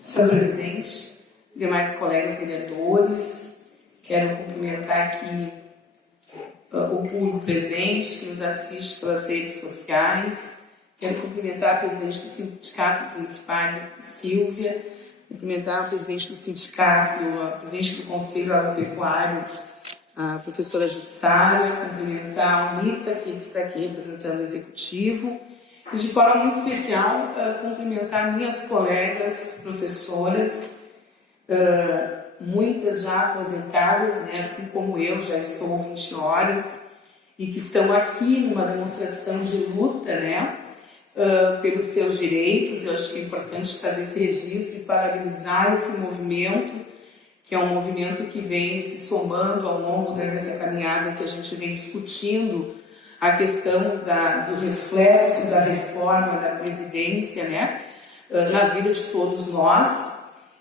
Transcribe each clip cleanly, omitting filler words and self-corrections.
Senhor presidente, demais colegas vereadores, quero cumprimentar aqui o público presente que nos assiste pelas redes sociais, quero cumprimentar a presidente do Sindicato dos Municipais, Silvia, cumprimentar a presidente do sindicato, a presidente do Conselho Agropecuário, a professora Jussara, cumprimentar a Unita, que está aqui representando o Executivo, e de forma muito especial cumprimentar minhas colegas professoras, muitas já aposentadas, né, assim como eu, já estou 20 horas, e que estão aqui numa demonstração de luta, né, pelos seus direitos. Eu acho que é importante fazer esse registro e parabenizar esse movimento, que é um movimento que vem se somando ao longo dessa caminhada que a gente vem discutindo a questão do reflexo da reforma da Previdência, né, na vida de todos nós.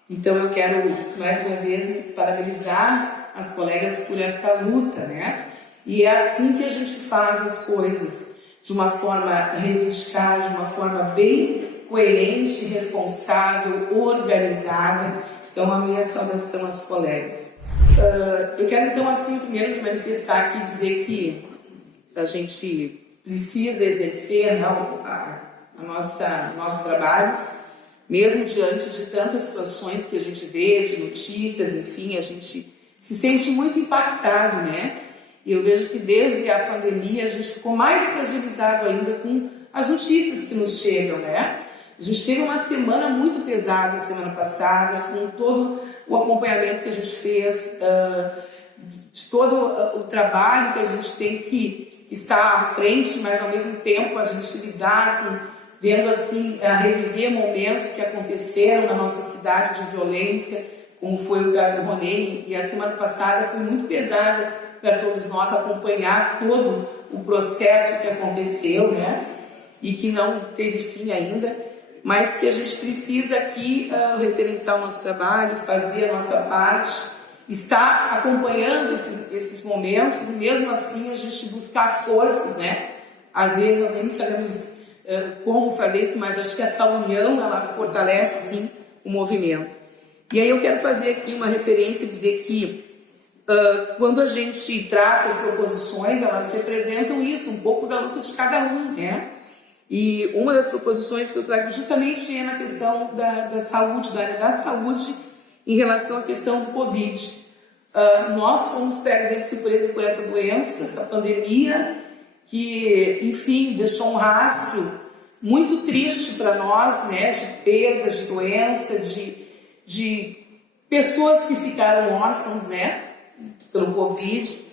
Então eu quero, mais uma vez, parabenizar as colegas por esta luta, né? E é assim que a gente faz as coisas, de uma forma reivindicada, de uma forma bem coerente, responsável, organizada. Então, a minha saudação às colegas. Eu quero, então, assim, primeiro me manifestar aqui, dizer que a gente precisa exercer nosso trabalho, mesmo diante de tantas situações que a gente vê, de notícias, enfim, a gente se sente muito impactado, né? E eu vejo que desde a pandemia a gente ficou mais fragilizado ainda com as notícias que nos chegam, né? A gente teve uma semana muito pesada semana passada, com todo o acompanhamento que a gente fez, de todo o trabalho que a gente tem que estar à frente, mas ao mesmo tempo a gente lidar com, vendo assim, reviver momentos que aconteceram na nossa cidade de violência, como foi o caso Ronei, e a semana passada foi muito pesada para todos nós acompanhar todo o processo que aconteceu, né? E que não teve fim ainda, mas que a gente precisa aqui referenciar o nosso trabalho, fazer a nossa parte, estar acompanhando esses momentos e mesmo assim a gente buscar forças, né? Às vezes nós nem sabemos como fazer isso, mas acho que essa união ela fortalece sim o movimento. E aí eu quero fazer aqui uma referência, dizer que quando a gente traz as proposições, elas representam isso, um pouco da luta de cada um, né? E uma das proposições que eu trago justamente é na questão da saúde, da área da saúde, em relação à questão do Covid. Nós fomos pegos de surpresa por essa doença, essa pandemia, que, enfim, deixou um rastro muito triste para nós, né? De perdas, de doença, de pessoas que ficaram órfãos, né? Pelo Covid,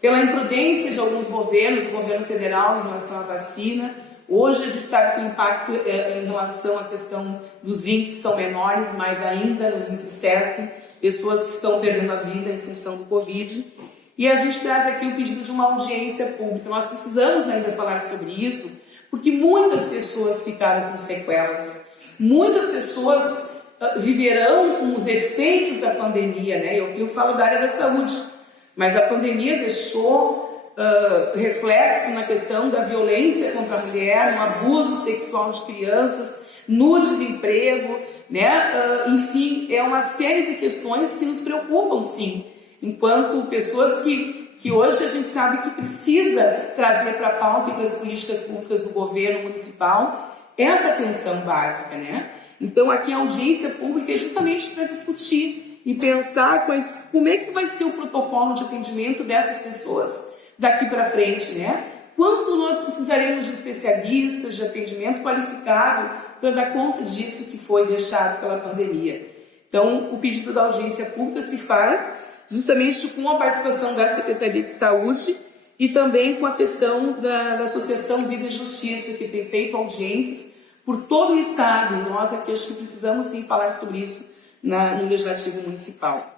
pela imprudência de alguns governos, o governo federal em relação à vacina. Hoje a gente sabe que o impacto em relação à questão dos índices são menores, mas ainda nos entristecem pessoas que estão perdendo a vida em função do Covid. E a gente traz aqui o pedido de uma audiência pública. Nós precisamos ainda falar sobre isso, porque muitas pessoas ficaram com sequelas, muitas pessoas viverão com os efeitos da pandemia, né? Eu falo da área da saúde, mas a pandemia deixou reflexo na questão da violência contra a mulher, no abuso sexual de crianças, no desemprego, né? Enfim, é uma série de questões que nos preocupam, sim, enquanto pessoas que hoje a gente sabe que precisa trazer para a pauta e para as políticas públicas do governo municipal essa atenção básica, né? Então, aqui a audiência pública é justamente para discutir e pensar como é que vai ser o protocolo de atendimento dessas pessoas daqui para frente, né? Quanto nós precisaremos de especialistas, de atendimento qualificado para dar conta disso que foi deixado pela pandemia. Então, o pedido da audiência pública se faz justamente com a participação da Secretaria de Saúde e também com a questão da Associação Vida e Justiça, que tem feito audiências por todo o Estado, e nós aqui acho que precisamos sim falar sobre isso no Legislativo Municipal.